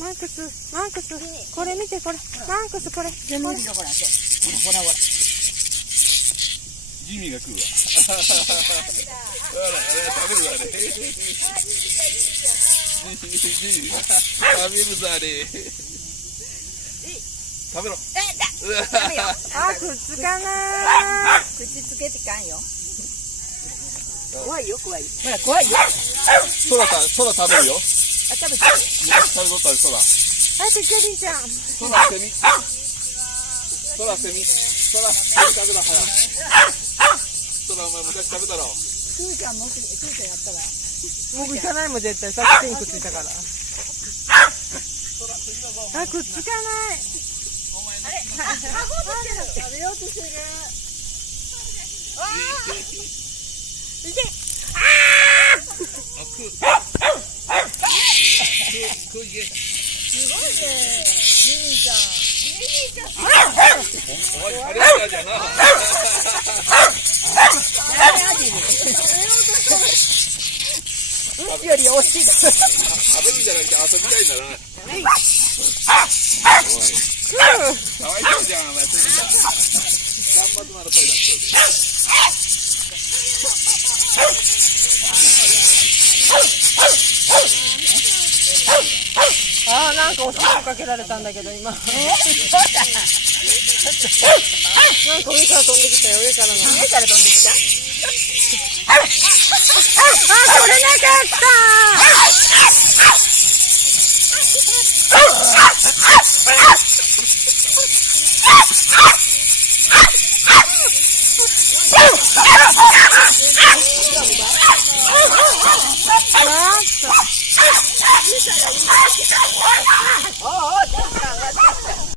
マンクス、これ見て、これ、マンクス、これ。全部見ろ、ほら、ほら。ジミーが食うわ。ほら、食べるわね。食べるぞあれ。食べろ。ダメよ。あ、くっつかない。口つけてかんよ。怖いよ。ほら、怖いよ。空食べるよ。あ、食べて。昔食べとったよ、空。あとケリーちゃん。空セミ食べろ、早く。空お前昔食べたろ。クーちゃんやったら。もう行かないもん絶対。さっきピンクついたから。あ、くっつかない。あれ、食べようとしてる。いけ。すごいね、ジミーちゃん。お前、カレーじゃな。うんちより惜しいだ。食べるんじゃなくて遊びたいんだな。かわいそうじゃん、お前。頑張ってまだ声出しあー、なんかおしっこかけられたんだけど今。なんか上から飛んできたよ、上からの。上から飛んできた？あ、取れなかった。なんか。